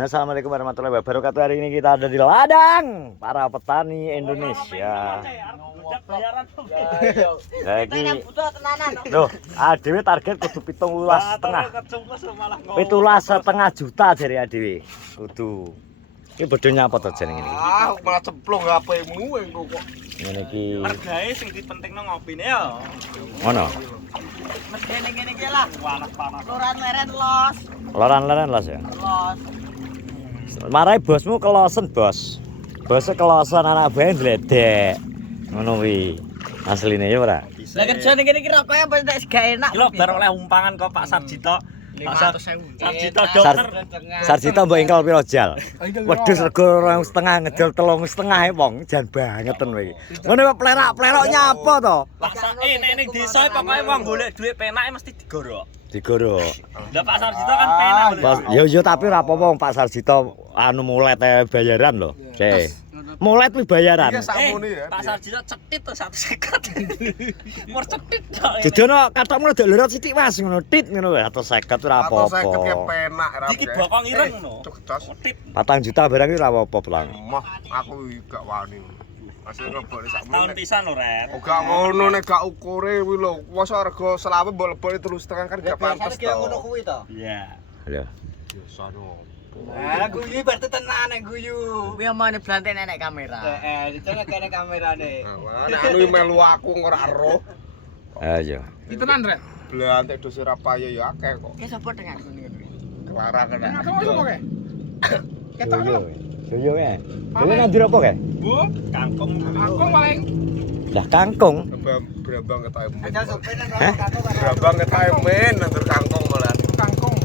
Assalamualaikum warahmatullahi wabarakatuh. Hari ini kita ada di ladang para petani Indonesia. Lagi, loh, adewe target kudu 17,5 juta dari adewe. Kudu. Ini bodohnya apa tuh jeneng ini? Ah, malah cemplung HP-mu kok. Ngene iki. Hargae sing dipentingno ngopine ya. Ngono. Medene ngene iki lah, panas-panas. Loran-leren los. Loran-leren los ya. Los. Marai bosmu kelosen, Bos. Bosnya kelosen anak bae ndledek. Ngono kuwi. Asline ya ora? Lah kerjane ngene iki rokoke apa nek gak enak. Lho bar oleh umpangan kok Pak Sarjito. 500.000. Sarjito dokter. Sarjito mbok engkel piro jal? Wedhus rego 2,5 ngedol 3,5 wong jan bangeten kowe. Ngene kok plerak-plerok nyapa to? Lah nek ning desa pokoke wong golek dhuwit penake mesti digorok. Digorok. Lah Pak Sarjito kan penak. Yo tapi ora apa-apa wong Pak Sarjito anu mulet bayaran lho. Mulet kuwi bayaran. Pak Sarjito cetit to 150. Mur cetit kok. Dudono kathokmu ndok lurut sithik Mas ngono tit ngono wae 150 ora apa-apa. 150 ki penak ra. Iki bokong ireng ngono. Tit. 4 juta barang iki ora apa-apa pulang. Mah aku gak wani. Asli lebok sak Tahun menit. pisan lho, Ren. Oh gak ngono nek gak ukure kuwi lho. Masa rego selawe mbok lebok 3,5 kan gak pantes to. kuwi to. Iya. Lho. Biasa no. Nah, guyu berarti tenan nek guyu. Kuwi omane blantek nek kamera. Heeh, dicene kene kamerane. Nek anu melu aku ora ero. Ayo. Ditenan, Rek. Blantek do Surabaya ya akeh kok. Ki sapa dengan ngene. Kelara kena. Aku mau sapa, Kek? Ketok Joyo. lho. Joyo ya. Joyo nandur apa kae? Bu, Kangkung. aku paling Lah kangkung. Brambang ketahe men. Aja sopen nang Hah? kangkung karo. Brambang ketahe men nandur kangkung malah. kangkung.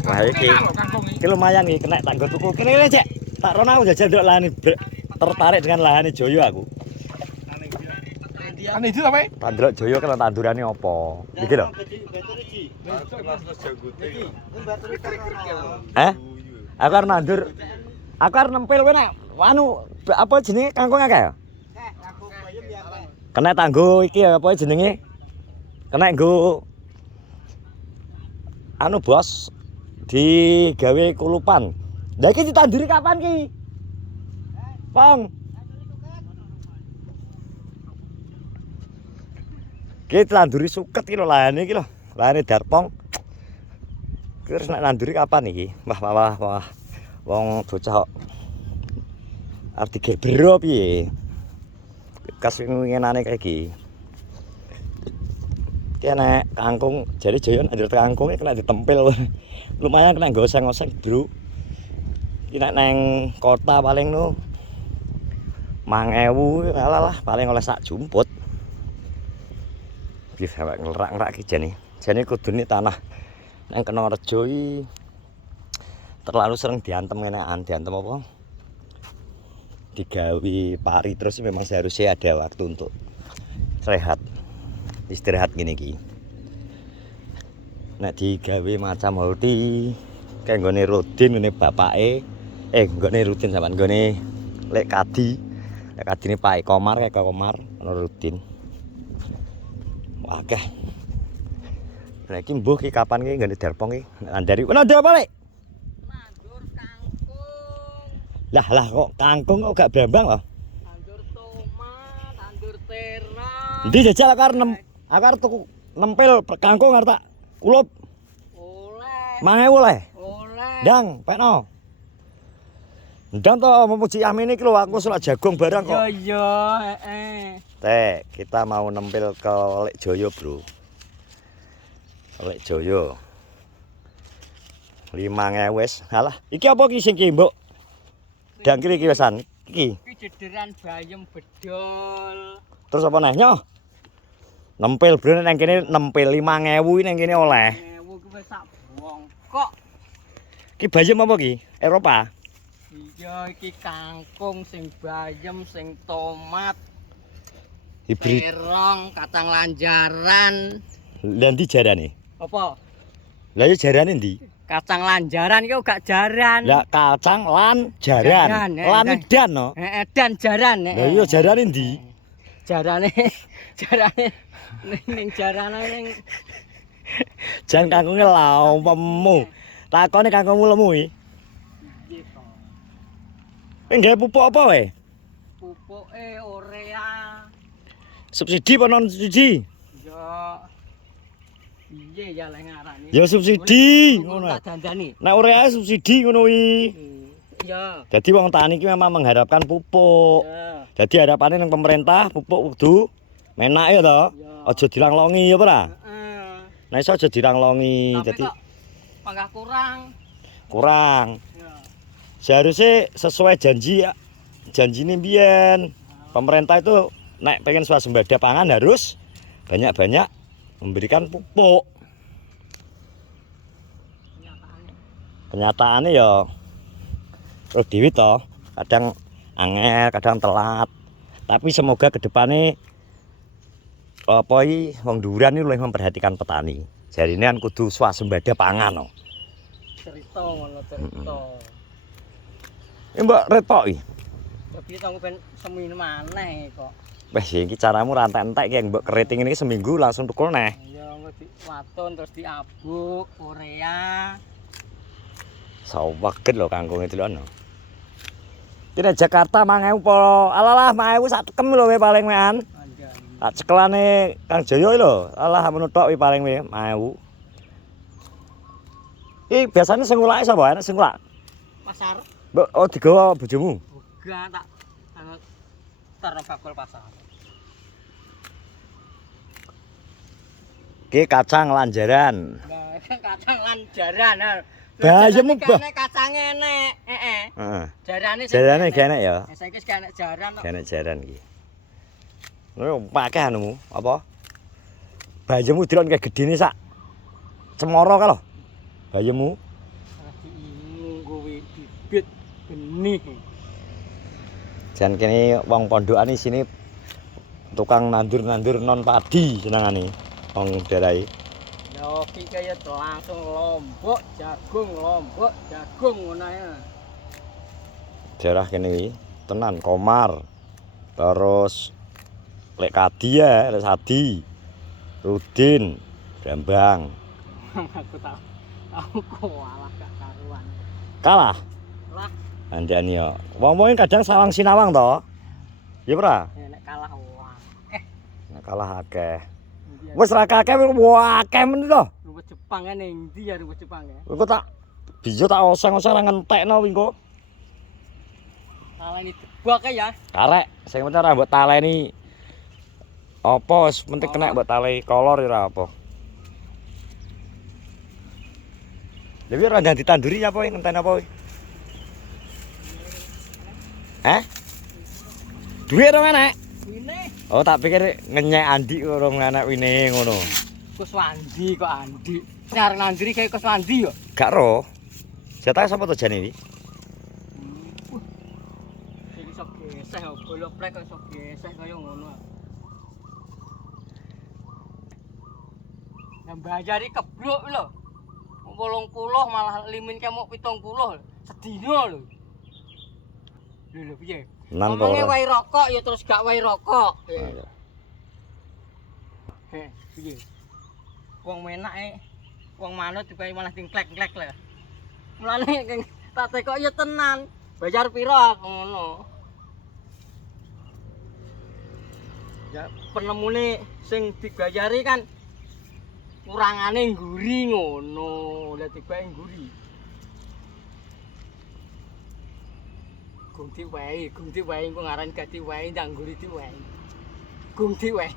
Wah iki. Kangkung iki. Iki lumayan iki kena tak nggo tuku. Kene Cek. Tak rono aku jajal nduk lahan tertarik dengan lahan Joyo aku. Ane itu apa? Tak ndelok Joyo kan tandurane apa. Iki lho. Aku arep nandur. Aku arep nempel kowe nek anu apa jenenge kangkung akeh ya? Kena tanggo iki apa jenenge? Kena nggo anu Bos digawe kulupan. Lah iki ditanduri kapan ki? Pong. Ki tanduri suket iki lho lahane iki lho. Lahane Darpong. Terus nek nanduri kapan iki? Wah. Wong bocah kok arti gerbero piye? Kas winginane kayak iki. Ki nek kangkung jare Joyo nandur kangkung kena ditempel. Lumayan kena goseng-goseng, Bro. Ki nek nang kota paling no 5.000 alah paling oleh sak jumput. Ki sampe nglerak-nglerak ki jane. Jane kudune tanah nang Kenorejo iki terlalu sering diantem diantem apa? Digawe pari terus memang seharusnya ada waktu untuk rehat. Istirahat gini ki. Nek digawe macam holti kayak nggone Rudin ngene bapake nggone Rudin sampean nggone Lek Kadi. Lek Kadine Pak Komar kayak Komar ono Rudin. Wah akeh. Nek iki mbuh ki kapan ki nggone Darpong ki ndari. Nandur apa, Lek? Nandur kangkung. Lah kok kangkung kok gak brambang loh. Nandur tomat, nandur terong. Endi jajal aku arep tuku nempel kangkung arep tak kulup. Oleh. 5.000 oleh. Oleh. Ndang, pekno. Ndang to memuji Amin iki lho aku selak jagung barang kok. Iya, heeh. Teh, kita mau nempel ke Lek Joyo, Bro. Lek Joyo. 5.000 wis. Halah, iki apa ki sing ki, Mbok? Dangkir iki wesan. Iki. Iki jederan bayem bedol. Terus apa neh nyoh? Nempel bro nang kene nempel 5.000 nang kene oleh. 1000 ku wis sak bongkok. Ki bayem apa ki? Eropa. Iya iki kangkung sing bayem, sing tomat, Hibrid. terong, kacang lanjaran. Lah ndi jarane? Apa? Lah ya jarane ndi? Kacang lanjaran iki gak jaran. Lah kacang lan jaran. Lan dan no. Heeh, dan jaran. Lah iya jarane ndi? Jarane ning jarane ning Jan kangkunge lha umpemu. Takone kangkungmu lemu iki. Nggawe pupuk apa wae? Pupuke urea. Subsidi apa non subsidi? Yo piye ya lek ngarani. Ya subsidi ngono. Tak dandani. Nek urea subsidi ngono kuwi. Ya. Jadi wong tani iki memang mengharapkan pupuk. Ya. Jadi harapannya nang pemerintah pupuk kudu menak ya toh. Aja dilanglongi ya ora? Heeh. Nah iso aja dilanglongi. Tapi Jadi kok panggah kurang. kurang. Ya. Seharusnya sesuai janji ini mbiyen. Pemerintah itu nek pengen swasembada pangan harus banyak-banyak memberikan pupuk. Kenyataannya ya terus dewi toh, kadang angel, kadang telat. Tapi semoga kedepannya apa iki wong Duran iki luwih memperhatikan petani. Jadi ini kan kudu swasembada pangan no. Cerita ngono cerita. Ini mbak repot iki. Tapi tanggo ben semene maneh kok. Wes iki caramu rantek-entek iki mbok keriting ini seminggu langsung tukul neh. Ya engko diwaton terus diabuk urea. Sawaget lho kangkung itu lho. Kira Jakarta 1000 po. Alalah 1000 sak tekem lho we paling mean. Tak cekelane Kang Jaya lho. Alah menuthok wi paling we 1000. Iki biasane sing ngulake sapa? Enak sing ngulak. Pasar. Mbok oh digawa bojomu. Uga tak anu terno bakul pasar. Iki kacang lanjaran. Nah, kacang lanjaran. Bayem mbah. Kacange enek. Heeh. Heeh. Jarane Jarane gak enak ya. Saiki wis gak enek jaran kok. Gak enak jaran iki. Ngono pakeh anumu apa? Bayemmu dilon kayak gedene sak cemara ka lho. Bayemmu. Nunggu bibit benih. Jan kene wong pondokan di sini tukang nandur-nandur non padi senengane wong daerah iki. Ya iki kaya langsung lombok jagung ngono ya. Daerah kene iki tenan Komar. Terus lek Kadi ya, lek Sadi. Rudin, Brambang. Aku tahu alah gak karuan. Kalah. Lah, Andani yo. Wong-wong kadang sawang sinawang to. Ya ora? nek kalah wah. Nek kalah akeh. Wis ra akeh wah akeh men to. Rumput Jepang kan ning ndi ya rumput Jepang ya? Engko tak bisa tak oseng-oseng ra ngentekno engko. Salah ini debak ya. Karek, sing penting ora mbok taleni. Apa wis penting kena mbok taleni kolor ora apa. Lha piye ora ditanduri apa ngenten apa? Duit ora enek. Ini Oh tak pikir ngenyek Andi urung enek wine ngono. Kuswandi kok Andi. Nyar nandiri kayak Kuswandi yo. Gak ro. Jatah sapa to jane iki? Sing iso geseh bolok plek kok iso geseh kaya ngono. Mbajari keblok lho. 80 malah limin kemok 70 sedina lho. Lho piye? Nan Ngomongnya ora. wae rokok ya terus gak wae rokok. Piye? Wong menak wong manut dipae malah tingklek-klek lah. Mulane tak tekok ya tenan. Bayar pira ngono. Ya penemune sing dibayari kan kurangane ngguri ngono. Lah dibae ngguri. Gung diwae engko ngaran gati wae ndang ngguri diwae. Gung diwae.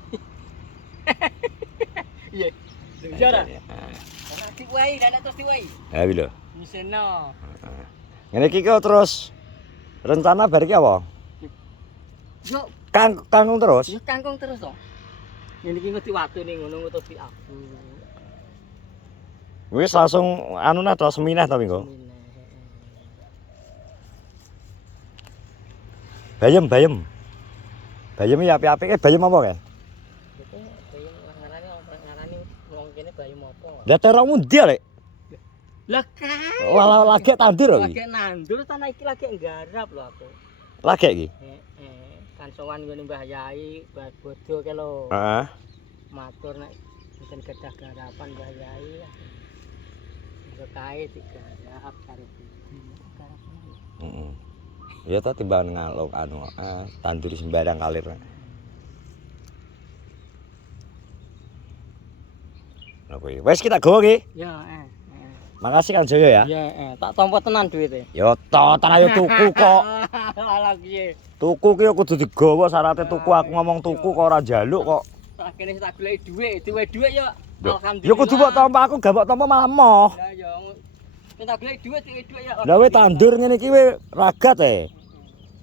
Iya. Iya ora? Ana diwae, ana terus diwae. Ha iki lho. Miseno. Ngene iki kok terus rencana bar iki apa? Yo, Kangkung terus. ya kangkung terus to. Ngene iki ngerti waktu ning ngono utawa di aku. Wis langsung anu nah to seminah to minggu. Bayem. Bayem iki apik-apik bayem apa kae? Itu ngarani wong kene bayu apa? Lah terokmu ndi lek? Lah kan. Lagi tandur lho iki. Lagi nandur tanah iki lagi nggarap lho aku. Lagi iki. Kan sowan ngene Mbah Yai, Mbah Bodo ke lho. Heeh. Matur nek mboten kedah garapan Mbah Yai. Engko kae digarap karo budi. Heeh. Ya ta timbang ngalok anu tanduri sembarang kalir. Lha kuwi. Wes kita go iki. Ya, Makasih Kang Joyo ya. Ya, tak tampa tenan duwite. Ya totan ayo tuku kok. Lah piye? Tuku ki kudu digawa syaratnya tuku aku ngomong tuku kok ora njaluk kok. Tak kene tak goleki dhuwit, duwe dhuwit ya. Ya kudu mbok tampa aku gak mbok tampa malah moh. Lah ya. Kita goleki dhuwit ya. Lah we tandur ngene iki we ragat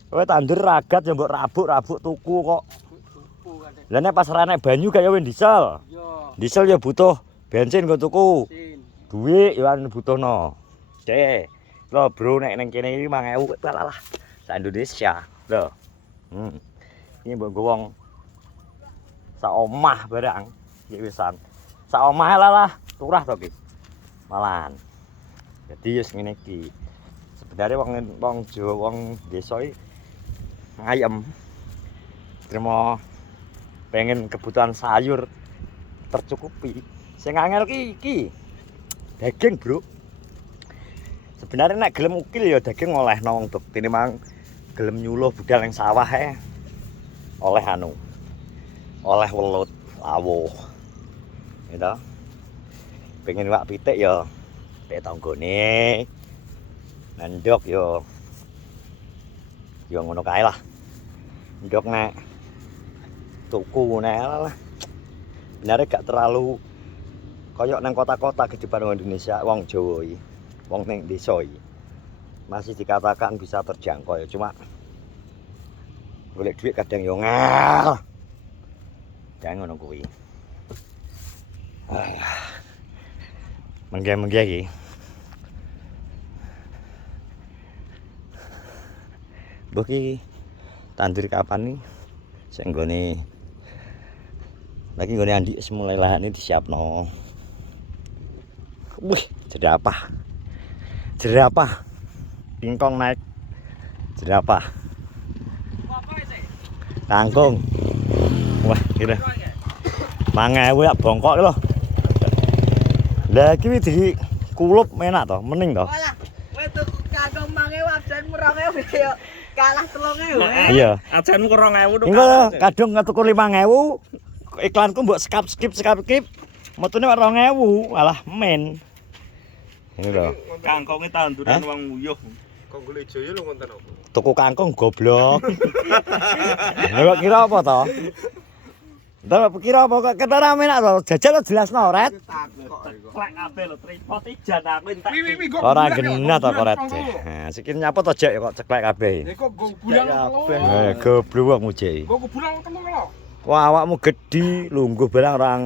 we tandur ragat ya mbok rabuk-rabuk tuku kok. Lah nek pas ora nek banyu kaya we diesel. Yo. Diesel ya butuh bensin nggo tuku. Sin. Duit ya butuhno. Cek. Lho bro nek ning kene iki 5.000 lah. Sak Indonesia. Lho. Ini mbok nggo wong sak omah barang iki wisan. Sak omah lah turah to iki. Malahan. Jadi wis ngene iki. Sebenarnya wong Jawa wong desa iki ayem. Terima pengen kebutuhan sayur tercukupi. Sing angel iki daging, Bro. Sebenarnya nek gelem ukil ya daging olehno wong bektine mang gelem nyuluh budal ning sawah oleh anu. Oleh welut, lawuh. Gitu. Pengen wak pitik ya pek tanggone. Ndok ya ngono kae lah. Ndok nek tuku nek lah. Bener gak terlalu koyok nang kota-kota kehidupan wong Indonesia, wong Jawa iki. Wong ning desa iki. Masih dikatakan bisa terjangkau ya, cuma golek duit kadang yo ngel. Jangan ngono kuwi. Mengge-mengge iki. Mbok iki tandur kapan nih? Sing nggone lagi nggone Andi semulai lahane disiapno. Wih, jadi apa? Pingkong naik. Jadi apa? Kangkung. Wah, kira. 5.000 ya bongkok lho. Lah iki di kulup enak to, mending to. Walah, kowe tuku kangkung 5.000 absenmu 2.000 yo. Kalah 3.000. Iya. Ajenmu 2.000 Engko kadung tuku 5.000, iklanku mbok skip. Metune 2.000, malah men. Ini lho. kangkonge tanduran wong nguyuh. Kok golek Jaya lho konten apa? Tuku kangkung goblok. Lha kira apa to? Ndak kira apa kok ketarame nak to? Jajal jelasno, Ret. Klek kabeh lho tripod ijan aku entek. Wi kok. Ora genah to kok, Ret. Nah, sikil nyapa to Jek kok ceklek kabeh. Kok bulang telu. Goblok mujek. Kok bulang telu lho. Wah, awakmu gedhi, lungguh barang orang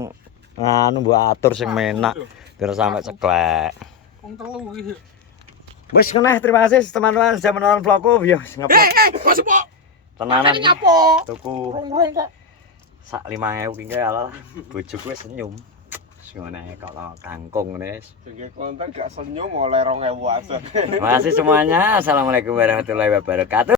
nganu mbok atur sing menak biar sampe ceklek. Wong telu iki. Wis keneh, terima kasih teman-teman sudah menonton vlogku. Yo, ngeplok. Masuk kok. Tenanan. Nyapo? Tuku Rong kok. sak 5.000 ki alah bojoku wis senyum. Wis ngene kok kangkung ngene. Sing konten gak senyum oleh 2.000 aset. Terima kasih semuanya. Assalamualaikum warahmatullahi wabarakatuh.